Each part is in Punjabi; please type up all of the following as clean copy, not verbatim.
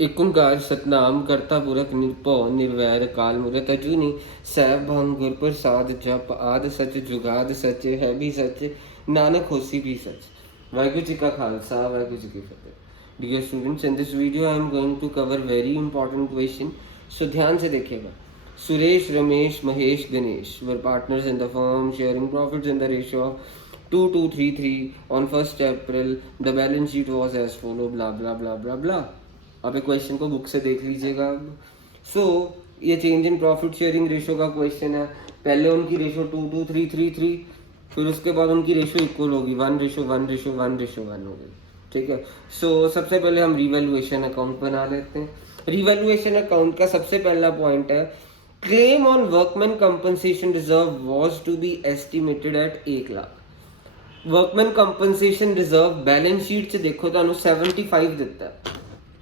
एक ओंकार सतनाम करता पुरख निरभਉ निर्वैर काल मूरत अजूनी सैभ भंग गुर प्रसाद जप आद सच जुगाद सच है भी सच नानक होसी भी सच। वाहिगुरु जी का खालसा वाहिगुरु जी की फतेह। Dear students, in this video I am going to cover very important question, so ध्यान से देखिएगा। Suresh, Ramesh, Mahesh, Ganesh were partners in the firm sharing profits in the ratio of 2:3 on 1st April. The balance sheet was as follow blah blah blah blah blah। अब क्वेश्चन को बुक से देख लीजिएगा। सो ये change in profit sharing ratio का क्वेश्चन है। पहले उनकी रेशो 2:3 फिर उसके बाद उनकी रेशो इक्वल होगी 1:1:1:1 हो गई। ठीक है। सो सबसे पहले हम रिवैल्यूएशन अकाउंट बना लेते हैं। रिवैल्यूएशन अकाउंट का सबसे पहला पॉइंट है, claim on workman compensation reserve was to be estimated at 1 lakh. Workman compensation reserve balance sheet से देखो तो 75 ਦਿੱਤਾ ਹੈ।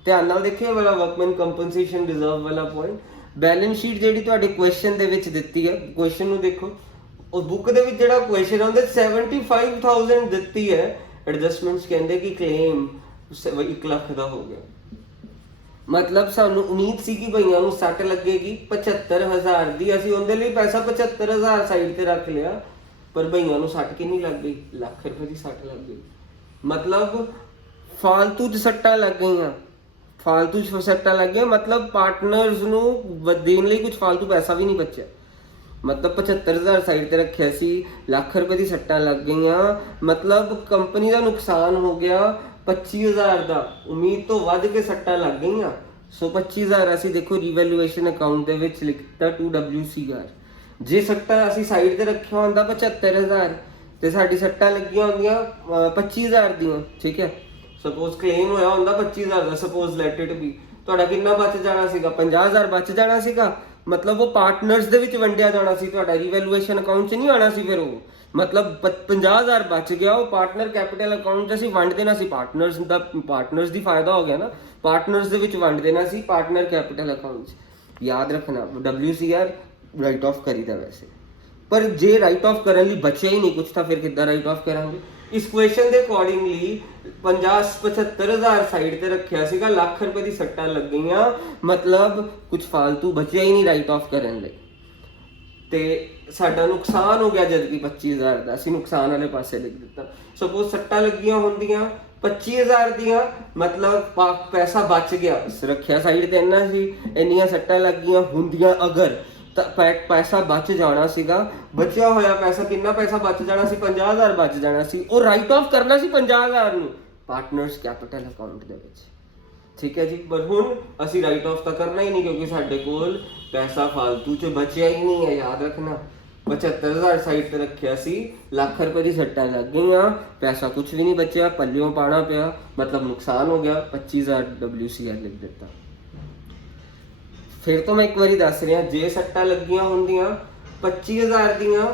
ਧਿਆਨ ਨਾਲ ਦੇਖਿਓ ਵਾਲਾ ਵਰਕਮੈਨ ਕੰਪਨਸੇਸ਼ਨ ਰਿਜ਼ਰਵ ਵਾਲਾ ਪੁਆਇੰਟ। ਬੈਲੈਂਸ ਸ਼ੀਟ ਜਿਹੜੀ ਤੁਹਾਡੇ ਕੁਐਸਚਨ ਦੇ ਵਿੱਚ ਦਿੱਤੀ ਹੈ, ਕੁਐਸਚਨ ਨੂੰ ਦੇਖੋ, ਉਹ ਬੁੱਕ ਦੇ ਵਿੱਚ ਜਿਹੜਾ ਕੁਐਸਚਨ ਆਉਂਦਾ 75,000 ਦਿੱਤੀ ਹੈ। ਐਡਜਸਟਮੈਂਟਸ ਕਹਿੰਦੇ ਕਿ ਕਲੇਮ 1 ਲੱਖ ਦਾ ਹੋ ਗਿਆ। मतलब ਸਾਨੂੰ ਉਮੀਦ ਸੀ ਕਿ ਭਈਆਂ ਨੂੰ ਸੱਟ ਲੱਗੇਗੀ 75,000 ਦੀ, ਅਸੀਂ ਉਹਦੇ ਲਈ ਪੈਸਾ 75,000 ਸਾਈਡ ਤੇ ਰੱਖ ਲਿਆ, ਪਰ ਭਈਆਂ ਨੂੰ ਸੱਟ ਕਿੰਨੀ ਲੱਗ ਗਈ? ਲੱਖ ਰੁਪਏ ਦੀ ਸੱਟ ਲੱਗ ਗਈ। मतलब फालतू ਚ ਸੱਟਾਂ ਲੱਗ ਗਈਆਂ, फालतू ਚ ਸੱਟਾਂ ਲੱਗ ਗਈਆਂ। मतलब ਪਾਰਟਨਰਸ ਨੂੰ ਦੇਣ ਲਈ ਕੁਝ फालतू ਪੈਸਾ ਵੀ ਨਹੀਂ ਬਚਿਆ। मतलब 75,000 ਸਾਈਡ ਤੇ ਰੱਖਿਆ ਸੀ, ਲੱਖ ਰੁਪਏ ਦੀ ਸੱਟਾਂ ਲੱਗ ਗਈਆਂ। मतलब ਕੰਪਨੀ ਦਾ ਨੁਕਸਾਨ ਹੋ ਗਿਆ 25,000 ਦਾ, ਉਮੀਦ ਤੋਂ ਵੱਧ ਕੇ ਸੱਟਾਂ ਲੱਗ ਗਈਆਂ। ਸੋ 25,000 ਅਸੀਂ ਦੇਖੋ ਰਿਵੈਲੂਏਸ਼ਨ ਅਕਾਊਂਟ ਦੇ ਵਿੱਚ ਲਿਖਤਾ 2WCR। ਜੇ ਸੱਟਾਂ ਅਸੀਂ ਸਾਈਡ ਤੇ ਰੱਖਿਆ ਹੁੰਦਾ 75,000 ਤੇ ਸਾਡੀ ਸੱਟਾਂ ਲੱਗੀਆਂ ਹੁੰਦੀਆਂ 25,000 ਦੀਆਂ। ਠੀਕ ਹੈ। ਸਪੋਜ਼ ਕਲੇਮ ਹੋਇਆ ਹੁੰਦਾ 25,000 ਦਾ, ਸਪੋਜ਼ ਲੈਟ ਇਟ ਬੀ, ਤੁਹਾਡਾ ਕਿੰਨਾ ਬਚ ਜਾਣਾ ਸੀਗਾ? 50,000 ਬਚ ਜਾਣਾ ਸੀਗਾ। मतलब वो ਪਾਰਟਨਰਸ ਦੇ ਵਿੱਚ ਵੰਡਿਆ ਜਾਣਾ ਸੀ, ਤੁਹਾਡਾ ਰਿਵੈਲੂਏਸ਼ਨ ਅਕਾਊਂਟ 'ਚ ਨਹੀਂ ਆਣਾ ਸੀ। ਫਿਰ ਉਹ मतलब 50,000 ਬਚ ਗਿਆ, ਉਹ ਪਾਰਟਨਰ ਕੈਪੀਟਲ ਅਕਾਊਂਟ 'ਚ ਅਸੀਂ ਵੰਡ ਦੇਣਾ ਸੀ। ਪਾਰਟਨਰਸ ਦਾ, ਪਾਰਟਨਰਸ ਦੀ ਫਾਇਦਾ ਹੋ ਗਿਆ ਨਾ, ਪਾਰਟਨਰਸ ਦੇ ਵਿੱਚ ਵੰਡ ਦੇਣਾ ਸੀ ਪਾਰਟਨਰ ਕੈਪੀਟਲ ਅਕਾਊਂਟ 'ਚ। ਯਾਦ ਰੱਖਣਾ WCR ਰਾਈਟ ਆਫ ਕਰੀਦਾ ਵੈਸੇ, ਪਰ ਜੇ ਰਾਈਟ ਆਫ ਕਰਨ ਲਈ ਬਚਿਆ ਹੀ ਨਹੀਂ ਕੁਝ ਤਾਂ ਫਿਰ ਕਿੱਦਾਂ ਰਾਈਟ ਆਫ ਕਰਾਂਗੇ? ਇਸ ਕੁਐਸਚਨ ਦੇ ਅਕੋਰਡਿੰਗਲੀ 75,000 ਸਾਈਡ ਤੇ ਰੱਖਿਆ ਸੀਗਾ, ਲੱਖ ਰੁਪਏ ਦੀ ਸੱਟਾਂ ਲੱਗ ਗਈਆਂ, मतलब ਕੁਝ ਫालतू ਬਚਿਆ ਹੀ ਨਹੀਂ ਰਾਈਟ ਆਫ ਕਰਨ ਲਈ, ਤੇ ਸਾਡਾ ਨੁਕਸਾਨ ਹੋ ਗਿਆ ਜਦ ਕਿ 25,000 ਦਾ, ਅਸੀਂ ਨੁਕਸਾਨ ਵਾਲੇ ਪਾਸੇ ਲਿਖ ਦਿੱਤਾ। ਸਪੋਜ਼ ਸੱਟਾਂ ਲੱਗੀਆਂ ਹੁੰਦੀਆਂ 25,000 ਦੀਆਂ, मतलब ਪੈਸਾ ਬਚ ਗਿਆ, ਰੱਖਿਆ ਸਾਈਡ ਤੇ ਇੰਨਾ ਸੀ, ਇੰਨੀਆਂ ਸੱਟਾਂ ਲੱਗੀਆਂ ਹੁੰਦੀਆਂ ਅਗਰ ਤਾਂ ਪੈਸਾ ਬਚ ਜਾਣਾ ਸੀਗਾ। ਬਚਿਆ ਹੋਇਆ ਪੈਸਾ, ਕਿੰਨਾ ਪੈਸਾ ਬਚ ਜਾਣਾ ਸੀ? 50,000 ਬਚ ਜਾਣਾ ਸੀ। ਉਹ ਰਾਈਟ ਆਫ ਕਰਨਾ ਸੀ 50,000 ਨੂੰ ਪਾਰਟਨਰਸ ਕੈਪੀਟਲ ਅਕਾਊਂਟ ਦੇ ਵਿੱਚ। ਠੀਕ ਹੈ ਜੀ। ਪਰ ਹੁਣ ਅਸੀਂ ਰਾਈਟ ਆਫ ਤਾਂ ਕਰਨਾ ਹੀ ਨਹੀਂ, ਕਿਉਂਕਿ ਸਾਡੇ ਕੋਲ ਪੈਸਾ ਫालतू ਚ ਬਚਿਆ ਹੀ ਨਹੀਂ ਹੈ। ਯਾਦ ਰੱਖਣਾ 75,000 ਸਾਈਡ ਤੇ ਰੱਖਿਆ ਸੀ, ਲੱਖ ਰੁਪਏ ਦੀ ਸੱਟਾਂ ਲੱਗ ਗਈਆਂ, ਪੈਸਾ ਕੁਝ ਵੀ ਨਹੀਂ ਬਚਿਆ, ਪੱਲਿਓਂ ਪਾਣਾ ਪਿਆ, मतलब ਨੁਕਸਾਨ ਹੋ ਗਿਆ। 25,000 WCR ਲਿਖ ਦਿੱਤਾ। ਫਿਰ ਤੋਂ ਮੈਂ ਇੱਕ ਵਾਰੀ ਦੱਸ ਰਿਹਾ, ਜੇ ਸੱਟਾਂ ਲੱਗੀਆਂ ਹੁੰਦੀਆਂ 25,000 ਦੀਆਂ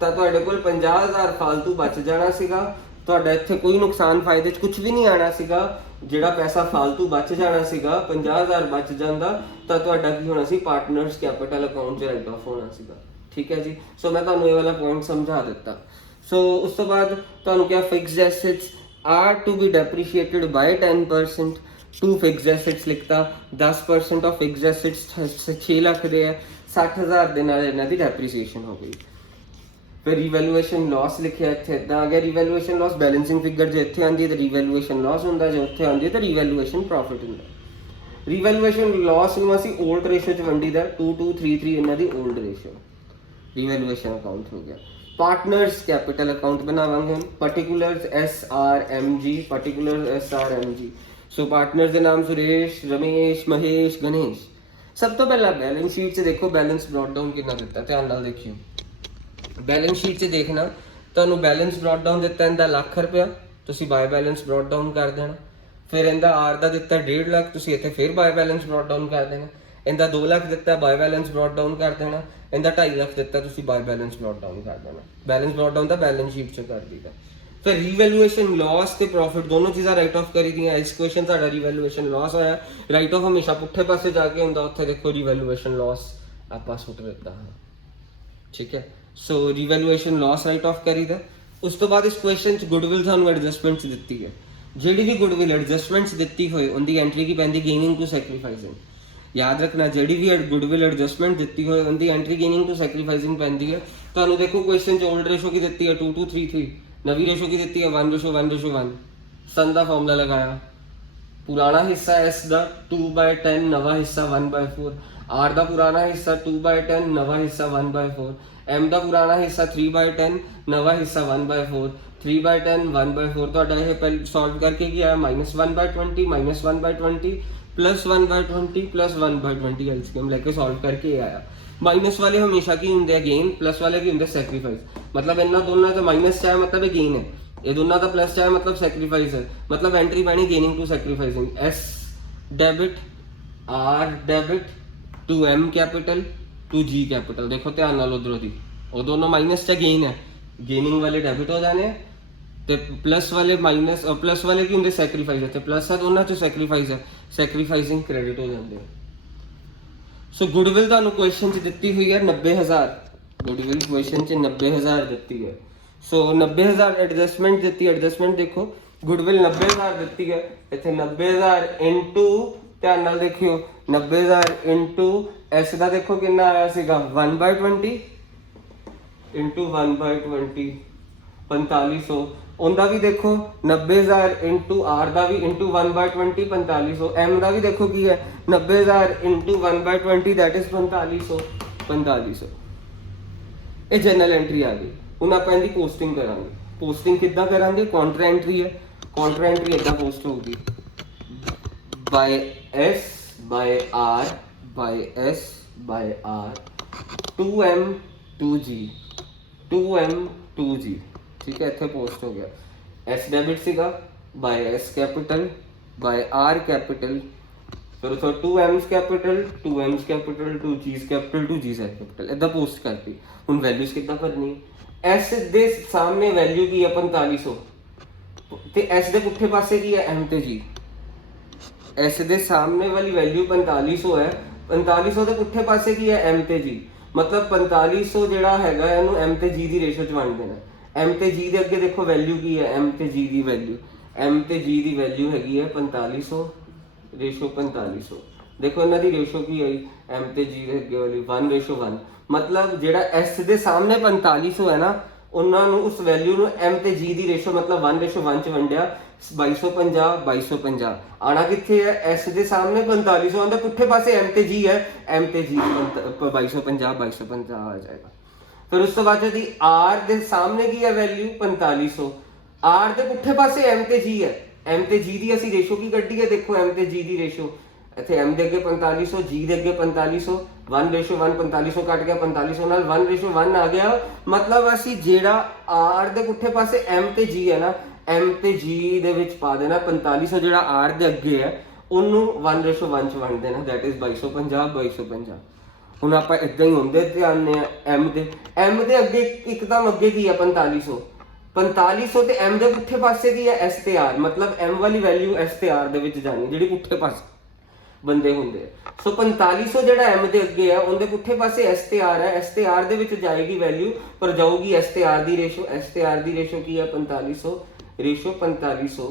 ਤਾਂ ਤੁਹਾਡੇ ਕੋਲ 50,000 ਫालतू ਬਚ ਜਾਣਾ ਸੀਗਾ। ਤੁਹਾਡਾ ਇੱਥੇ ਕੋਈ ਨੁਕਸਾਨ ਫਾਇਦੇ 'ਚ ਕੁਝ ਵੀ ਨਹੀਂ ਆਣਾ ਸੀਗਾ। ਜਿਹੜਾ ਪੈਸਾ ਫालतू ਬਚ ਜਾਣਾ ਸੀਗਾ 50,000 ਬਚ ਜਾਂਦਾ ਤਾਂ ਤੁਹਾਡਾ ਕੀ ਹੋਣਾ ਸੀ? ਪਾਰਟਨਰਸ ਕੈਪੀਟਲ ਅਕਾਊਂਟ 'ਚ ਰਾਈਟ ਆਫ ਹੋਣਾ ਸੀਗਾ। ਠੀਕ ਹੈ ਜੀ। ਸੋ ਮੈਂ ਤੁਹਾਨੂੰ ਇਹ ਵਾਲਾ ਪੁਆਇੰਟ ਸਮਝਾ ਦਿੱਤਾ। ਸੋ ਉਸ ਤੋਂ ਬਾਅਦ ਤੁਹਾਨੂੰ ਕਿਹਾ fixed assets are to be depreciated by 10%। To fix assets लिखता 10% ऑफ फिक्स एसेट्स 6 ਲੱਖ ਦੇ ਹੈ, 60,000 ਦੇ ਨਾਲ ਇਹਨਾਂ ਦੀ ਡੈਪਰੀਸੀਏਸ਼ਨ ਹੋ ਗਈ। ਫਿਰ ਰੀਵੈਲੂਏਸ਼ਨ ਲਾਸ ਲਿਖਿਆ ਇੱਥੇ ਇਦਾਂ ਆ ਗਿਆ। ਰੀਵੈਲੂਏਸ਼ਨ ਲਾਸ ਬੈਲੈਂਸਿੰਗ ਫਿਗਰ ਜੇ ਇੱਥੇ ਆਉਂਦੀ ਹੈ ਤਾਂ ਰੀਵੈਲੂਏਸ਼ਨ ਲਾਸ ਹੁੰਦਾ, ਜੇ ਉੱਥੇ ਆਉਂਦੀ ਹੈ ਤਾਂ ਰੀਵੈਲੂਏਸ਼ਨ ਪ੍ਰੋਫਿਟ ਹੁੰਦਾ। ਰੀਵੈਲੂਏਸ਼ਨ ਲਾਸ ਨੂੰ ਅਸੀਂ 올ਡ ਰੇਸ਼ੋ 'ਚ ਵੰਡੀਦਾ 2:3 ਇਹਨਾਂ ਦੀ 올ਡ ਰੇਸ਼ੋ। ਰੀਵੈਲੂਏਸ਼ਨ ਅਕਾਊਂਟ ਹੋ ਗਿਆ। ਪਾਰਟਨਰਸ ਕੈਪੀਟਲ ਅਕਾਊਂਟ ਬਣਾਵਾਂਗੇ ਹੁਣ। ਪਾਰਟਿਕੂਲਰਸ SRMG, ਪਾਰਟਿਕੂਲਰ SRMG। ਸੋ ਪਾਰਟਨਰਸ ਦੇ ਨਾਮ ਸੁਰੇਸ਼, ਰਮੇਸ਼, ਮਹੇਸ਼, ਗਣੇਸ਼। ਸਭ ਤੋਂ ਪਹਿਲਾਂ ਬੈਲੈਂਸ ਸ਼ੀਟ 'ਚ ਦੇਖੋ ਬੈਲੈਂਸ ਬ੍ਰੌਟ ਡਾਊਨ ਕਿੰਨਾ ਦਿੱਤਾ, ਧਿਆਨ ਨਾਲ ਦੇਖਿਓ। ਬੈਲੈਂਸ ਸ਼ੀਟ 'ਚ ਦੇਖਣਾ ਤੁਹਾਨੂੰ ਬੈਲੈਂਸ ਬ੍ਰੌਟ ਡਾਊਨ ਦਿੱਤਾ ਇਹਦਾ ਲੱਖ ਰੁਪਇਆ, ਤੁਸੀਂ ਬਾਏ ਬੈਲੈਂਸ ਬ੍ਰੌਟ ਡਾਊਨ ਕਰ ਦੇਣਾ। ਫਿਰ ਇਹਦਾ ਆਰ ਦਾ ਦਿੱਤਾ 1.5 ਲੱਖ, ਤੁਸੀਂ ਇੱਥੇ ਫਿਰ ਬਾਏ ਬੈਲੈਂਸ ਬ੍ਰੌਟ ਡਾਊਨ ਕਰ ਦੇਣਾ। ਇਹਦਾ 2 ਲੱਖ ਦਿੱਤਾ, ਬਾਏ ਬੈਲੈਂਸ ਬ੍ਰੌਟ ਡਾਊਨ ਕਰ ਦੇਣਾ। ਇਹਦਾ 2.5 ਲੱਖ ਦਿੱਤਾ, ਤੁਸੀਂ ਬਾਏ ਬੈਲੈਂਸ ਬ੍ਰੌਟ ਡਾਊਨ ਕਰ ਦੇਣਾ। ਬੈਲੈਂਸ ਬ੍ਰੌਟ ਡਾਊਨ ਦਾ ਬੈਲੈਂਸ ਸ਼ੀਟ 'ਚ ਕਰ ਦਿੱਤਾ। ਫਿਰ ਰੀਵੈਲੂਏਸ਼ਨ ਲਾਸ ਤੇ ਪ੍ਰੋਫਿਟ ਦੋਨੋਂ ਚੀਜ਼ਾਂ ਰਾਈਟ ਆਫ ਕਰੀ ਦੀਆਂ। ਇਸ ਕੁਐਸਚਨ ਤੁਹਾਡਾ ਰੀਵੈਲੂਏਸ਼ਨ ਲਾਸ ਆਇਆ, ਰਾਈਟ ਆਫ ਹਮੇਸ਼ਾ ਪੁੱਠੇ ਪਾਸੇ ਜਾ ਕੇ ਹੁੰਦਾ, ਉੱਥੇ ਦੇਖੋ ਰੀਵੈਲੂਏਸ਼ਨ ਲਾਸ ਆਪਾਂ ਸੁੱਟ ਦਿੱਤਾ ਹੈ। ਠੀਕ ਹੈ। ਸੋ ਰੀਵੈਲੂਏਸ਼ਨ ਲਾਸ ਰਾਈਟ ਆਫ ਕਰੀਦਾ। ਉਸ ਤੋਂ ਬਾਅਦ ਇਸ ਕੁਐਸਚਨ 'ਚ ਗੁੱਡਵਿਲ ਤੁਹਾਨੂੰ ਐਡਜਸਟਮੈਂਟਸ ਦਿੱਤੀ ਹੈ। ਜਿਹੜੀ ਵੀ ਗੁੱਡਵਿਲ ਐਡਜਸਟਮੈਂਟਸ ਦਿੱਤੀ ਹੋਏ ਉਹਦੀ ਐਂਟਰੀ ਕੀ ਪੈਂਦੀ ਗੇਨਿੰਗ ਟੂ ਸੈਕਰੀਫਾਈਸਿੰਗ। ਯਾਦ ਰੱਖਣਾ ਜਿਹੜੀ ਵੀ ਗੁੱਡਵਿਲ ਐਡਜਸਟਮੈਂਟ ਦਿੱਤੀ ਹੋਏ ਉਹਦੀ ਐਂਟਰੀ ਗੇਨਿੰਗ ਟੂ ਸੈਕਰੀਫਾਈਸਿੰਗ ਪੈਂਦੀ ਹੈ। ਤੁਹਾਨੂੰ ਦੇਖੋ ਕੁਐਸਚਨ ਚ 올ਡ ਰੇਸ਼ੋ ਕੀ ਦਿੱਤੀ ਹੈ 2:2:3:3, ਨਵੀਂ ਰੇਸ਼ੋ ਕੀ ਦਿੱਤੀ ਹੈ 1:1:1। ਸਨ ਦਾ ਫਾਰਮੂਲਾ ਲਗਾਇਆ, ਪੁਰਾਣਾ ਹਿੱਸਾ S ਦਾ 2/10, ਨਵਾਂ ਹਿੱਸਾ 1/4। R ਦਾ ਪੁਰਾਣਾ ਹਿੱਸਾ 2/10, ਨਵਾਂ ਹਿੱਸਾ 1/4। M ਦਾ ਪੁਰਾਣਾ ਹਿੱਸਾ 3/10, ਨਵਾਂ ਹਿੱਸਾ 1/4। 3/10 1/4 ਤੁਹਾਡਾ ਇਹ ਪਹਿਲੇ ਸੋਲਵ ਕਰਕੇ ਕੀ ਆਇਆ -1/20 -1/20 +1/20 +1/20 ਐਲਸੀਐਮ ਲੈ ਕੇ ਸੋਲਵ ਕਰਕੇ ਆਇਆ। ਮਾਈਨਸ ਵਾਲੇ ਹਮੇਸ਼ਾ ਕੀ ਹੁੰਦੇ ਆ ਗੇਨ, ਪਲੱਸ ਵਾਲੇ ਕੀ ਹੁੰਦੇ ਸੈਕਰੀਫਾਈਸ। ਮਤਲਬ ਇਹਨਾਂ ਦੋਨਾਂ ਦਾ ਮਾਈਨਸ ਚਾਹੇ ਮਤਲਬ ਇਹ ਗੇਨ ਹੈ, ਇਹ ਦੋਨਾਂ ਦਾ ਪਲੱਸ ਚਾਹੇ ਮਤਲਬ ਸੈਕਰੀਫਾਈਸ ਹੈ। ਮਤਲਬ ਐਂਟਰੀ ਪੈਣੀ gaining to sacrificing. S debit, R debit, to M capital, to G capital. ਦੇਖੋ ਧਿਆਨ ਨਾਲ ਉਧਰੋਂ ਦੀ ਉਹ ਦੋਨੋਂ ਮਾਈਨਸ ਚ ਗੇਨ ਹੈ, ਗੇਨਿੰਗ ਵਾਲੇ ਡੈਬਿਟ ਹੋ ਜਾਣੇ ਤੇ ਪਲੱਸ ਵਾਲੇ ਮਾਈਨਸ, ਪਲੱਸ ਵਾਲੇ ਕੀ ਹੁੰਦੇ ਸੈਕਰੀਫਾਈਸ ਹੈ ਤੇ ਪਲੱਸ ਹੈ ਦੋਨਾਂ ਚ ਸੈਕਰੀਫਾਈਸ ਹੈ, ਸੈਕਰੀਫਾਈਸਿੰਗ ਕ੍ਰੈਡਿਟ ਹੋ ਜਾਂਦੇ ਆ। ਸੋ ਗੁੱਡਵਿਲ ਤੁਹਾਨੂੰ ਕੁਐਸਚਨ ਚ ਦਿੱਤੀ ਹੋਈ ਹੈ 90,000, ਗੁੱਡਵਿਲ ਕੁਐਸਚਨ ਚ 90,000 ਦਿੱਤੀ ਹੈ। ਸੋ 90,000 ਐਡਜਸਟਮੈਂਟ ਦਿੱਤੀ, ਐਡਜਸਟਮੈਂਟ ਦੇਖੋ ਗੁੱਡਵਿਲ 90,000 ਦਿੱਤੀ ਹੈ, ਇੱਥੇ 90,000 ਇਨਟੂ, ਧਿਆਨ ਨਾਲ ਦੇਖਿਓ 90,000 ਇਨਟੂ S ਦਾ ਦੇਖੋ ਕਿੰਨਾ ਆਇਆ ਸੀਗਾ 1/20 ਇਨਟੂ 1/20 4500। ਉਹਦਾ ਵੀ ਦੇਖੋ 90,000 ਇਨਟੂ R ਦਾ ਵੀ ਇਨਟੂ 1/20 4500। M ਦਾ ਵੀ ਦੇਖੋ ਕੀ ਹੈ 90,000 ਇਨਟੂ 1/20 ਦੈਟ ਇਜ਼ 4500। ਇਹ ਜਨਰਲ ਐਂਟਰੀ ਆ ਗਈ। ਹੁਣ ਆਪਾਂ ਇਹਦੀ ਪੋਸਟਿੰਗ ਕਰਾਂਗੇ। ਪੋਸਟਿੰਗ ਕਿੱਦਾਂ ਕਰਾਂਗੇ, ਕਾਉਂਟਰ ਐਂਟਰੀ ਹੈ, ਕਾਉਂਟਰ ਐਂਟਰੀ ਇਦਾਂ ਪੋਸਟ ਹੋਊਗੀ ਬਾਈ S ਬਾਈ R ਬਾਈ S ਬਾਈ R 2M 2G 2M 2G। ਠੀਕ ਹੈ, ਇੱਥੇ ਪੋਸਟ ਹੋ ਗਿਆ। S ਡੈਬਿਟ ਸੀਗਾ ਬਾਈ S ਕੈਪੀਟਲ ਬਾਈ R ਕੈਪੀਟਲ, ਫਿਰ ਉਥੋਂ 2M's capital 2M's capital 2G's capital 2G's capital ਇਦਾਂ ਪੋਸਟ ਕਰਤੀ। ਹੁਣ ਵੈਲਿਊਜ਼ ਕਿੱਦਾਂ ਕਰਨੀ, S ਦੇ ਸਾਹਮਣੇ ਵੈਲਿਊ ਕੀ ਹੈ 4500 ਤੇ S ਦੇ ਪੁੱਠੇ ਪਾਸੇ ਕੀ ਹੈ M ਤੇ G। S ਦੇ ਸਾਹਮਣੇ ਵਾਲੀ ਵੈਲਿਊ 4500 ਹੈ, 4500 ਦੇ ਪੁੱਠੇ ਪਾਸੇ ਕੀ ਹੈ M ਤੇ G। ਮਤਲਬ 4500 ਜਿਹੜਾ ਹੈਗਾ ਇਹਨੂੰ M ਤੇ G ਦੀ ਰੇਸ਼ੋ ਚ ਵੰਡ ਦੇਣਾ। M ਤੇ G ਦੇ ਅੱਗੇ ਦੇਖੋ ਵੈਲਿਊ ਕੀ ਹੈ M ਤੇ G ਦੀ ਵੈਲਿਊ, M ਤੇ G ਦੀ ਵੈਲਿਊ ਹੈਗੀ ਹੈ 4500 ਰੇਸ਼ੋ 4500। ਦੇਖੋ ਇਹਨਾਂ ਦੀ ਰੇਸ਼ੋ ਕੀ ਆਈ M ਤੇ G ਦੇ ਅੱਗੇ ਵਾਲੀ 1:1। ਮਤਲਬ ਜਿਹੜਾ S ਦੇ ਸਾਹਮਣੇ 4500 ਹੈ ਨਾ, ਉਹਨਾਂ ਨੂੰ ਉਸ ਵੈਲਿਊ ਨੂੰ M ਤੇ G ਦੀ ਰੇਸ਼ੋ ਮਤਲਬ 1:1 ਚ ਵੰਡਿਆ 2250 2250। ਆਣਾ ਕਿੱਥੇ ਹੈ S ਦੇ ਸਾਹਮਣੇ 4500 ਆਂਦਾ, ਪੁੱਠੇ ਪਾਸੇ M ਤੇ G ਹੈ, M ਤੇ G 2250 2250 ਆ ਜਾਏਗਾ। ਫਿਰ ਉਸ ਤੋਂ ਬਾਅਦ ਜਦੀ R ਦੇ ਸਾਹਮਣੇ ਕੀ ਹੈ ਵੈਲਿਊ 4500, R ਦੇ ਪੁੱਠੇ ਪਾਸੇ M ਤੇ G ਹੈ, M ਤੇ G ਦੀ ਅਸੀਂ ਰੇਸ਼ੋ ਕੀ ਕੱਢੀ ਹੈ ਦੇਖੋ M ਤੇ G ਦੀ ਰੇਸ਼ੋ, ਇੱਥੇ M ਦੇ ਅੱਗੇ 4500 G ਦੇ ਅੱਗੇ 4500 1:1 4500 ਕੱਟ ਗਿਆ 4500 ਨਾਲ 1:1 ਆ ਗਿਆ। ਮਤਲਬ ਅਸੀਂ ਜਿਹੜਾ R ਦੇ ਪੁੱਠੇ ਪਾਸੇ M ਤੇ G ਹੈ ਨਾ, M ਤੇ G ਦੇ ਵਿੱਚ ਪਾ ਦੇਣਾ 4500 ਜਿਹੜਾ R ਦੇ ਅੱਗੇ ਹੈ ਉਹਨੂੰ 1:1 ਚ ਵੰਡ ਦੇਣਾ ਦੈਟ ਇਜ਼ 2250 2250। ਹੁਣ ਆਪਾਂ ਇਦਾਂ ਹੀ ਹੁੰਦੇ ਧਿਆਨ ਨੇ M ਦੇ ਅੱਗੇ ਇੱਕਦਮ ਅੱਗੇ ਕੀ ਹੈ 4500 4500 ਤੇ M ਦੇ ਪੁੱਠੇ ਪਾਸੇ ਕੀ ਹੈ S ਤੇ R। ਮਤਲਬ M ਵਾਲੀ ਵੈਲਿਊ S ਤੇ R ਦੇ ਵਿੱਚ ਜਾਣੀ ਜਿਹੜੀ ਪੁੱਠੇ ਪਾਸੇ ਬੰਦੇ ਹੁੰਦੇ। ਸੋ 4500 ਜਿਹੜਾ M ਦੇ ਅੱਗੇ ਹੈ ਉਹਦੇ ਪੁੱਠੇ ਪਾਸੇ S ਤੇ R ਹੈ, S ਤੇ R ਦੇ ਵਿੱਚ ਜਾਏਗੀ ਵੈਲਿਊ ਪਰ ਜਾਊਗੀ S ਤੇ R ਦੀ ਰੇਸ਼ੋ। S ਤੇ R ਦੀ ਰੇਸ਼ੋ ਕੀ ਹੈ 4500 ਰੇਸ਼ੋ 4500।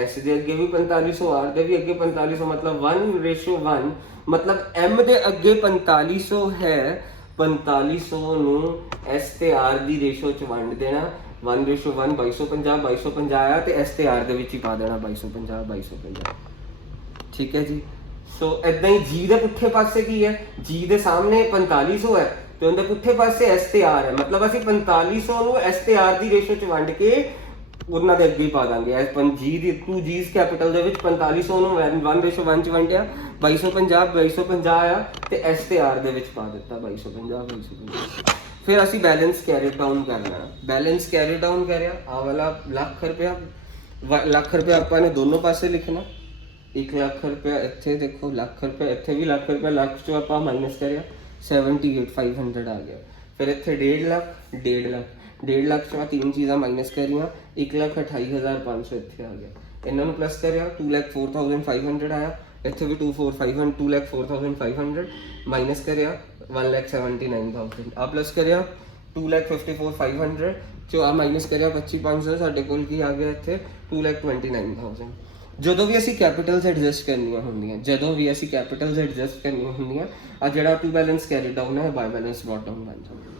S ਦੇ ਅੱਗੇ ਵੀ 4500 R ਦੇ ਵੀ ਅੱਗੇ 4500 ਮਤਲਬ 1:1। ਮਤਲਬ M ਦੇ ਅੱਗੇ 4500 ਹੈ, 4500 ਨੂੰ S ਤੇ R ਦੀ ਰੇਸ਼ੋ ਚ ਵੰਡ ਦੇਣਾ 1:1 2250 2250 ਆਇਆ ਤੇ S ਤੇ R ਦੇ ਵਿੱਚ ਹੀ ਪਾ ਦੇਣਾ 2250 2250। ਠੀਕ ਹੈ ਜੀ। ਸੋ ਇਦਾਂ ਹੀ G ਦੇ ਪੁੱਠੇ ਪਾਸੇ ਕੀ ਹੈ, G ਦੇ ਸਾਹਮਣੇ 4500 ਹੈ ਤੇ ਉਹਦੇ ਪੁੱਠੇ ਪਾਸੇ S ਤੇ R ਹੈ। ਮਤਲਬ ਅਸੀਂ 4500 ਨੂੰ S ਤੇ R ਦੀ ਰੇਸ਼ੋ ਚ ਵੰਡ ਕੇ ਉਹਨਾਂ ਦੇ ਅੱਗੇ ਹੀ ਪਾ ਦਾਂਗੇ। G ਦੀ 2G's ਕੈਪੀਟਲ ਦੇ ਵਿੱਚ 4500 ਨੂੰ 1:1 ਚ ਵੰਡਿਆ 2250 2250 ਆਇਆ ਤੇ S ਤੇ R ਦੇ ਵਿੱਚ ਪਾ ਦਿੱਤਾ 2250 2250। ਫਿਰ ਅਸੀਂ ਬੈਲੈਂਸ ਕੈਰੀ ਡਾਊਨ ਕਰਨਾ। ਬੈਲੈਂਸ ਕੈਰੀ ਡਾਊਨ ਕਰਿਆ ਆ ਵਾਲਾ ਲੱਖ ਰੁਪਇਆ ਆਪਾਂ ਨੇ ਦੋਨੋਂ ਪਾਸੇ ਲਿਖਣਾ। 1 ਲੱਖ ਰੁਪਇਆ ਇੱਥੇ ਦੇਖੋ, ਲੱਖ ਰੁਪਇਆ ਇੱਥੇ ਵੀ ਲੱਖ ਰੁਪਇਆ, ਲੱਖ ਚੋਂ ਆਪਾਂ ਮਾਈਨਸ ਕਰਿਆ 78,500 ਆ ਗਿਆ। ਫਿਰ ਇੱਥੇ 1.5 ਲੱਖ ਚੋਂ ਤਿੰਨ ਚੀਜ਼ਾਂ ਮਾਈਨਸ ਕਰੀਆਂ 1,28,500 ਇੱਥੇ ਆ ਗਿਆ। ਇਹਨਾਂ ਨੂੰ ਪਲੱਸ ਕਰਿਆ 2,04,500 ਆਇਆ, ਇੱਥੇ ਵੀ 2,04,500 ਮਾਈਨਸ ਕਰਿਆ 1,79,000 ਆ ਪਲੱਸ ਕਰਿਆ 2,54,500 ਚੋ ਆ ਮਾਈਨਸ ਕਰਿਆ 25,500, ਸਾਡੇ ਕੋਲ ਕੀ ਆ ਗਿਆ ਇੱਥੇ 2,29,000। ਜਦੋਂ ਵੀ ਅਸੀਂ ਕੈਪੀਟਲਸ ਐਡਜਸਟ ਕਰਨੀਆਂ ਹੁੰਦੀਆਂ, ਜਦੋਂ ਵੀ ਅਸੀਂ ਕੈਪੀਟਲਸ ਐਡਜਸਟ ਕਰਨੀਆਂ ਹੁੰਦੀਆਂ, ਆ ਜਿਹੜਾ ਟੂ ਬੈਲੈਂਸ ਕੈਰੀ ਡਾਊਨ ਹੈ ਬਾਈ ਬੈਲੈਂਸ ਬ੍ਰੌਟ ਡਾਊਨ ਬਣ ਜਾਂਦਾ।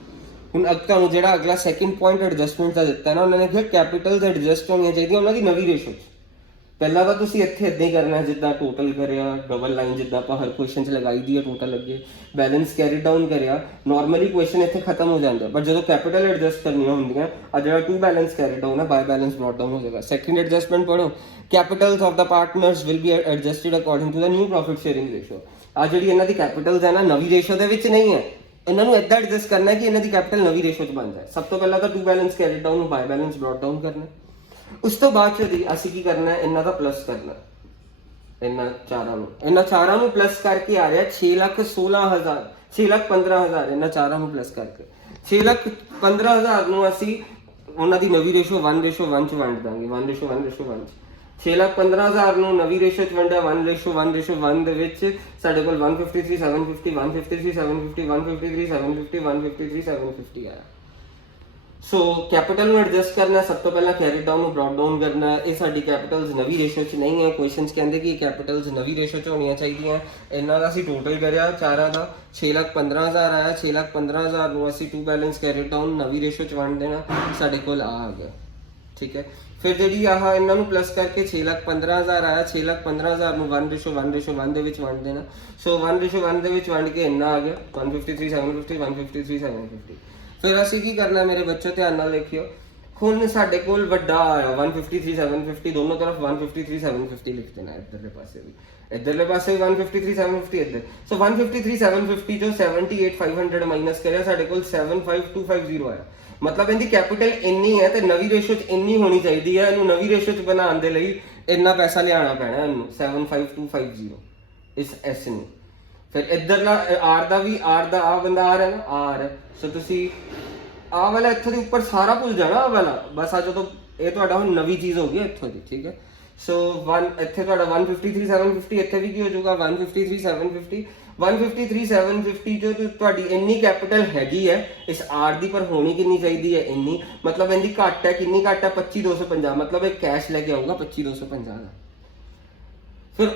ਹੁਣ ਤੁਹਾਨੂੰ ਜਿਹੜਾ ਅਗਲਾ ਸੈਕਿੰਡ ਪੁਆਇੰਟ ਐਡਜਸਟਮੈਂਟ ਦਾ ਦਿੱਤਾ ਨਾ, ਉਹਨਾਂ ਨੇ ਕਿਹਾ ਕੈਪੀਟਲਸ ਐਡਜਸਟ ਹੋਣੀਆਂ ਚਾਹੀਦੀਆਂ ਉਹਨਾਂ ਦੀ ਨਵੀਂ ਰੇਸ਼ੋ 'ਚ। ਪਹਿਲਾਂ ਤਾਂ ਤੁਸੀਂ ਇੱਥੇ ਇੱਦਾਂ ਹੀ ਕਰਨਾ ਜਿੱਦਾਂ ਟੋਟਲ ਕਰਿਆ, ਡਬਲ ਲਾਈਨ ਜਿੱਦਾਂ ਆਪਾਂ ਹਰ ਕੁਐਸਚਨ 'ਚ ਲਗਾਈ ਦੀ ਹੈ ਟੋਟਲ ਅੱਗੇ, ਬੈਲੈਂਸ ਕੈਰੀ ਡਾਊਨ ਕਰਿਆ, ਨਾਰਮਲੀ ਕੁਐਸਚਨ ਇੱਥੇ ਖਤਮ ਹੋ ਜਾਂਦਾ। ਪਰ ਜਦੋਂ ਕੈਪੀਟਲ ਐਡਜਸਟ ਕਰਨੀਆਂ ਹੁੰਦੀਆਂ, ਆ ਜਿਹੜਾ ਟੂ ਬੈਲੈਂਸ ਕੈਰੀ ਡਾਊਨ ਹੈ ਬਾਈ ਬੈਲੈਂਸ ਬ੍ਰੌਟ ਡਾਊਨ ਹੋ ਜਾਏਗਾ। ਸੈਕਿੰਡ ਐਡਜਸਟਮੈਂਟ ਪੜੋ, capitals of the partners will be adjusted according to the new profit sharing ratio. ਆ ਜਿਹੜੀ ਇਹਨਾਂ ਦੀ ਕੈਪੀਟਲਸ ਹੈ ਨਾ, ਨਵੀਂ ਰੇਸ਼ੋ ਦੇ ਵਿੱਚ ਨਹੀਂ ਹੈ, ਇਹਨਾਂ ਨੂੰ ਇਦਾਂ ਐਡਜਸਟ ਕਰਨਾ ਹੈ ਕਿ ਇਹਨਾਂ ਦੀ ਕੈਪੀਟਲ ਨਵੀਂ ਰੇਸ਼ੋ 'ਚ ਬਣ ਜਾਏ। ਸਭ ਤੋਂ ਪਹਿਲਾਂ ਤਾਂ ਟੂ ਬੈਲੈਂਸ ਕੈਰੀ ਡਾਊਨ ਨੂੰ ਬਾਈ ਬੈਲੈਂਸ ਬ੍ਰੌਟ ਡਾਊਨ ਕਰਨਾ, ਉਸ ਤੋਂ ਬਾਅਦ ਅਸੀਂ ਕੀ ਕਰਨਾ ਹੈ, ਇਹਨਾਂ ਦਾ ਪਲੱਸ ਕਰਨਾ। ਇਹਨਾਂ ਚਾਰਾਂ ਨੂੰ ਪਲੱਸ ਕਰਕੇ ਆ ਰਿਹਾ 6,16,000, 6,15,000। ਇਹਨਾਂ ਚਾਰਾਂ ਨੂੰ ਪਲੱਸ ਕਰਕੇ 6,15,000 ਨੂੰ ਅਸੀਂ ਉਹਨਾਂ ਦੀ ਨਵੀਂ ਰੇਸ਼ੋ 1:1 ਚ ਵੰਡ ਦਾਂਗੇ। 1:1 6,15,000 ਨੂੰ ਨਵੀਂ ਰੇਸ਼ੋ ਚ ਵੰਡਿਆ 1:1 ਦੇ ਵਿੱਚ ਸਾਡੇ ਕੋਲ 153,750, 153,750, 153,750, 153,750 ਆਇਆ। ਸੋ ਕੈਪੀਟਲ ਨੂੰ ਐਡਜਸਟ ਕਰਨਾ, ਸਭ ਤੋਂ ਪਹਿਲਾਂ ਕੈਰੀ ਡਾਊਨ ਨੂੰ ਬ੍ਰੌਟ ਡਾਊਨ ਕਰਨਾ। ਇਹ ਸਾਡੀ ਕੈਪੀਟਲਸ ਨਵੀਂ ਰੇਸ਼ੋ 'ਚ ਨਹੀਂ ਹੈ, ਕੁਐਸਚਨਸ ਕਹਿੰਦੇ ਕਿ ਕੈਪੀਟਲਸ ਨਵੀਂ ਰੇਸ਼ੋ 'ਚ ਹੋਣੀਆਂ ਚਾਹੀਦੀਆਂ। ਇਹਨਾਂ ਦਾ ਅਸੀਂ ਟੋਟਲ ਕਰਿਆ ਚਾਰਾਂ ਦਾ 6,15,000 ਆਇਆ। 6,15,000 ਨੂੰ ਅਸੀਂ ਟੂ ਬੈਲੈਂਸ ਕੈਰੀ ਡਾਊਨ ਨਵੀਂ ਰੇਸ਼ੋ 'ਚ ਵੰਡ ਦੇਣਾ, ਸਾਡੇ ਕੋਲ ਆ ਗਿਆ। ਠੀਕ ਹੈ, ਫਿਰ ਜਿਹੜੀ ਆਹ ਇਹਨਾਂ ਨੂੰ ਪਲੱਸ ਕਰਕੇ 6,15,000 ਆਇਆ। 6,15,000 ਨੂੰ 1:1 ਦੇ ਵਿੱਚ ਵੰਡ ਦੇਣਾ। ਸੋ 1:1 ਦੇ ਵਿੱਚ ਵੰਡ ਕੇ ਇੰਨਾ ਆ ਗਿਆ 153,750, 153,750। ਫਿਰ ਅਸੀਂ ਕੀ ਕਰਨਾ ਮੇਰੇ ਬੱਚੋ, ਧਿਆਨ ਨਾਲ ਦੇਖਿਓ। ਹੁਣ ਸਾਡੇ ਕੋਲ ਵੱਡਾ ਆਇਆ 153,750, ਦੋਨੋਂ ਤਰਫ 153,750 ਲਿਖ ਦੇਣਾ। ਇੱਧਰਲੇ ਪਾਸੇ ਵੀ 153,750 ਇੱਧਰ। ਸੋ 153,750 ਚੋਂ 78,500 ਮਾਈਨਸ ਕਰਿਆ, ਸਾਡੇ ਕੋਲ 75,250 ਆਇਆ। ਮਤਲਬ ਇਹਦੀ ਕੈਪੀਟਲ ਇੰਨੀ ਹੈ ਤੇ ਨਵੀਂ ਰੇਸ਼ੋ 'ਚ ਇੰਨੀ ਹੋਣੀ ਚਾਹੀਦੀ ਹੈ। ਇਹਨੂੰ ਨਵੀਂ ਰੇਸ਼ੋ 'ਚ ਬਣਾਉਣ ਦੇ ਲਈ ਇੰਨਾ ਪੈਸਾ ਲਿਆਉਣਾ ਪੈਣਾ ਇਹਨੂੰ 75,250 ਇਸ ਐਸ ਨੂੰ। ਫਿਰ ਇੱਧਰਲਾ ਆਰ ਦਾ ਵੀ, ਆਰ ਦਾ ਆ ਬੰਦਾ ਆ ਰਿਹਾ ਨਾ, ਆਰ। ਸੋ ਤੁਸੀਂ ਆਹ ਵਾਲਾ ਇੱਥੋਂ ਦੇ ਉੱਪਰ ਸਾਰਾ ਭੁੱਲ ਜਾਣਾ, ਆਹ ਵਾਲਾ ਬਸ। ਆ ਜਦੋਂ ਇਹ ਤੁਹਾਡਾ ਹੁਣ ਨਵੀਂ ਚੀਜ਼ ਹੋ ਗਈ ਇੱਥੋਂ ਦੀ। ਠੀਕ ਹੈ, ਸੋ ਇੱਥੇ ਤੁਹਾਡਾ 153,750, ਇੱਥੇ ਵੀ ਕੀ ਹੋ ਜਾਊਗਾ 153,750। 153,750 ਜੋ ਤੁਹਾਡੀ ਇੰਨੀ ਕੈਪੀਟਲ ਹੈਗੀ ਹੈ ਇਸ ਆਰ ਦੀ, ਪਰ ਹੋਣੀ ਕਿੰਨੀ ਚਾਹੀਦੀ ਹੈ ਇੰਨੀ। ਮਤਲਬ ਇਹਦੀ ਘੱਟ ਹੈ, ਕਿੰਨੀ ਘੱਟ ਹੈ 25,250। ਮਤਲਬ ਇਹ ਕੈਸ਼ ਲੈ ਕੇ ਆਊਗਾ 25,250 ਦਾ। ਫਿਰ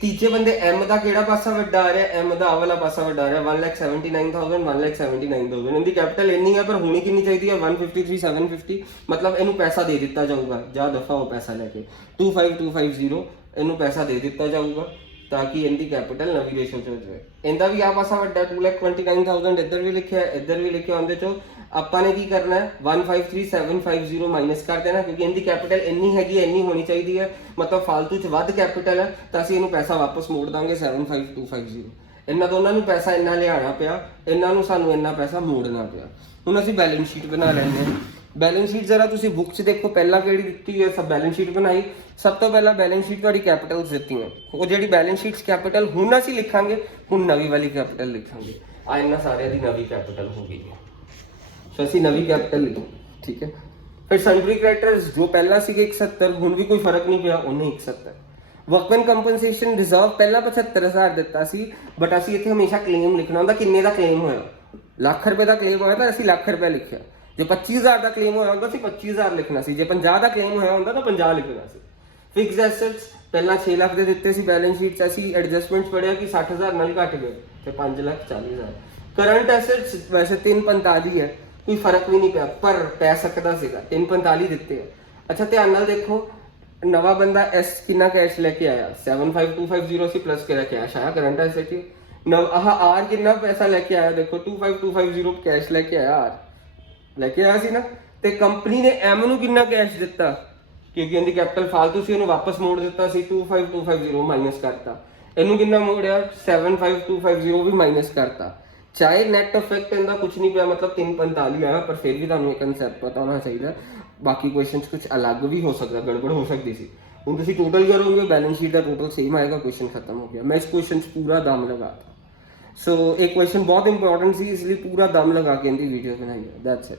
ਤੀਜੇ ਬੰਦੇ ਐਮ ਦਾ ਕਿਹੜਾ ਪਾਸਾ ਵੱਡਾ ਆ ਰਿਹਾ, ਐਮ ਦਾ ਆਹ ਵਾਲਾ ਪਾਸਾ ਵੱਡਾ ਆ ਰਿਹਾ 1,79,000, 1,79,000। ਇਹਦੀ ਕੈਪੀਟਲ ਇੰਨੀ ਹੈ ਪਰ ਹੋਣੀ ਕਿੰਨੀ ਚਾਹੀਦੀ ਹੈ 153,750। ਮਤਲਬ ਇਹਨੂੰ ਪੈਸਾ ਦੇ ਦਿੱਤਾ ਜਾਊਗਾ, ਜਾਂ ਦਫਾ ਉਹ ਪੈਸਾ ਲੈ ਕੇ 25,250 ਇਹਨੂੰ ਪੈਸਾ ਦੇ ਦਿੱਤਾ ਜਾਊਗਾ ਤਾਂ ਕਿ ਇਹਦੀ ਕੈਪੀਟਲ ਨਵੀਂ ਰੇਸ਼ੋ 'ਚ ਹੋ ਜਾਵੇ। ਇਹਦਾ ਵੀ ਆ ਪਾਸਾ ਵੱਡਾ 2,29,000, ਇੱਧਰ ਵੀ ਲਿਖਿਆ ਇੱਧਰ ਵੀ ਲਿਖਿਆ। ਉਹਦੇ 'ਚੋਂ ਆਪਾਂ ਨੇ ਕੀ ਕਰਨਾ ਹੈ 153,750 ਮਾਈਨਸ ਕਰ ਦੇਣਾ, ਕਿਉਂਕਿ ਇਹਦੀ ਕੈਪੀਟਲ ਇੰਨੀ ਹੈਗੀ ਹੈ, ਇੰਨੀ ਹੋਣੀ ਚਾਹੀਦੀ ਹੈ। ਮਤਲਬ ਫਾਲਤੂ 'ਚ ਵੱਧ ਕੈਪੀਟਲ ਹੈ ਤਾਂ ਅਸੀਂ ਇਹਨੂੰ ਪੈਸਾ ਵਾਪਸ ਮੋੜ ਦਾਂਗੇ 75,250। ਇਹਨਾਂ ਦੋਨਾਂ ਨੂੰ ਪੈਸਾ ਇੰਨਾ ਲਿਆਉਣਾ ਪਿਆ, ਇਹਨਾਂ ਨੂੰ ਸਾਨੂੰ ਇੰਨਾ ਪੈਸਾ ਮੋੜਨਾ ਪਿਆ। ਹੁਣ ਅਸੀਂ ਬੈਲੈਂਸ ਸ਼ੀਟ ਬਣਾ ਲੈਂਦੇ ਹਾਂ। ਬੈਲੈਂਸ ਸ਼ੀਟ ਜ਼ਰਾ ਤੁਸੀਂ ਬੁੱਕ 'ਚ ਦੇਖੋ, ਪਹਿਲਾਂ ਕਿਹੜੀ ਦਿੱਤੀ ਹੈ, ਸਭ ਬੈਲੈਂਸ ਸ਼ੀਟ ਬਣਾਈ। ਸਭ ਤੋਂ ਪਹਿਲਾਂ ਬੈਲੈਂਸ ਸ਼ੀਟ ਤੁਹਾਡੀ ਕੈਪੀਟਲਸ ਦਿੱਤੀਆਂ, ਉਹ ਜਿਹੜੀ ਬੈਲੈਂਸ ਸ਼ੀਟਸ ਕੈਪੀਟਲ ਹੁਣ ਅਸੀਂ ਲਿਖਾਂਗੇ, ਹੁਣ ਨਵੀਂ ਵਾਲੀ ਕੈਪੀਟਲ ਲਿਖਾਂਗੇ। ਆ ਇਹਨਾਂ ਸਾਰਿਆਂ ਦੀ ਨਵੀਂ ਕੈਪੀਟਲ ਹੋ ਗਈ ਹੈ, ਸੋ ਅਸੀਂ ਨਵੀਂ ਕੈਪੀਟਲ ਲਿਖੀ। ਠੀਕ ਹੈ, ਫਿਰ ਸੈਂਟਰੀ ਕ੍ਰੈਡੀਟਰਸ ਜੋ ਪਹਿਲਾਂ ਸੀਗੇ 71, ਹੁਣ ਵੀ ਕੋਈ ਫਰਕ ਨਹੀਂ ਪਿਆ, ਉਹਨੇ 71। ਵਰਕਮੈਨ ਕੰਪਨਸੇਸ਼ਨ ਰਿਜ਼ਰਵ ਪਹਿਲਾਂ 75,000 ਦਿੱਤਾ ਸੀ, ਬਟ ਅਸੀਂ ਇੱਥੇ ਹਮੇਸ਼ਾ ਕਲੇਮ ਲਿਖਣਾ ਹੁੰਦਾ, ਕਿੰਨੇ ਦਾ ਕਲੇਮ ਹੋਇਆ। ਲੱਖ ਰੁਪਏ ਦਾ ਕਲੇਮ ਹੋਇਆ ਤਾਂ ਅਸੀਂ ਲੱਖ ਰੁਪਏ ਲਿਖਿਆ। ਜੇ 25,000 ਦਾ ਕਲੇਮ ਹੋਇਆ ਹੁੰਦਾ ਸੀ 25,000 ਲਿਖਣਾ ਸੀ, ਜੇ 50 ਦਾ ਕਲੇਮ ਹੋਇਆ ਹੁੰਦਾ ਤਾਂ 50 ਲਿਖਣਾ ਸੀ। ਫਿਕਸਡ ਐਸੈਟਸ ਪਹਿਲਾਂ 6 ਲੱਖ ਦੇ ਦਿੱਤੇ ਸੀ ਬੈਲੈਂਸ ਸ਼ੀਟ 'ਚ, ਅਸੀਂ ਐਡਜਸਟਮੈਂਟਸ ਪੜਿਆ ਕਿ 60,000 ਨਾਲ ਘਟ ਗਏ ਤੇ 5,40,000। ਕਰੰਟ ਐਸੈਟਸ ਵੈਸੇ 345 ਹੈ, ਕੋਈ ਫਰਕ ਵੀ ਨਹੀਂ ਪਿਆ, ਪਰ ਪੈ ਸਕਦਾ ਸੀਗਾ, 345 ਦਿੱਤੇ ਆ। ਅੱਛਾ ਧਿਆਨ ਨਾਲ ਦੇਖੋ, ਨਵਾਂ ਬੰਦਾ ਐਸ ਕਿੰਨਾ ਕੈਸ਼ ਲੈ ਕੇ ਆਇਆ 75,250 ਅਸੀਂ ਪਲੱਸ ਕਰਿਆ, ਕੈਸ਼ ਆਇਆ ਕਰੰਟ ਐਸੈਟ। ਆਹ ਆਰ ਕਿੰਨਾ ਪੈਸਾ ਲੈ ਕੇ ਆਇਆ, ਦੇਖੋ 25,250 ਕੈਸ਼ ਲੈ ਕੇ ਆਇਆ, ਆਰ ਲੈ ਕੇ ਆਇਆ ਸੀ ਨਾ। ਤੇ ਕੰਪਨੀ ਨੇ ਐਮ ਨੂੰ ਕਿੰਨਾ ਕੈਸ਼ ਦਿੱਤਾ, ਕਿਉਂਕਿ ਇਹਦੀ ਕੈਪੀਟਲ ਫਾਲਤੂ ਸੀ, ਉਹਨੂੰ ਵਾਪਸ ਮੋੜ ਦਿੱਤਾ ਸੀ 25,250 ਮਾਈਨਸ ਕਰਤਾ। ਇਹਨੂੰ ਕਿੰਨਾ ਮੋੜਿਆ 75,250 ਵੀ ਮਾਈਨਸ ਕਰਤਾ। ਚਾਹੇ ਨੈਟ ਇਫੈਕਟ ਇਹਦਾ ਕੁਝ ਨਹੀਂ ਪਿਆ, ਮਤਲਬ 345 ਆਇਆ, ਪਰ ਫਿਰ ਵੀ ਤੁਹਾਨੂੰ ਇਹ ਕਨਸੈਪਟ ਪਤਾ ਹੋਣਾ ਚਾਹੀਦਾ। ਬਾਕੀ ਕੁਐਸਚਨਸ ਕੁਝ ਅਲੱਗ ਵੀ ਹੋ ਸਕਦਾ, ਗੜਬੜ ਹੋ ਸਕਦੀ ਸੀ। ਹੁਣ ਤੁਸੀਂ ਟੋਟਲ ਕਰੋਗੇ, ਬੈਲੈਂਸ ਸ਼ੀਟ ਦਾ ਟੋਟਲ ਸੇਮ ਆਏਗਾ, ਕੁਐਸਚਨ ਖਤਮ ਹੋ ਗਿਆ। ਮੈਂ ਇਸ ਕੁਐਸਚਨ 'ਚ ਪੂਰਾ ਦਮ ਲਗਾਤਾ। ਸੋ ਇਹ ਕੁਐਸਚਨ ਬਹੁਤ ਇੰਪੋਰਟੈਂਟ ਸੀ, ਇਸ ਲਈ ਪੂਰਾ ਦਮ ਲਗਾ ਕੇ ਇਹਦੀ ਵੀਡੀਓ ਬਣਾਈ ਹੈ। That's it.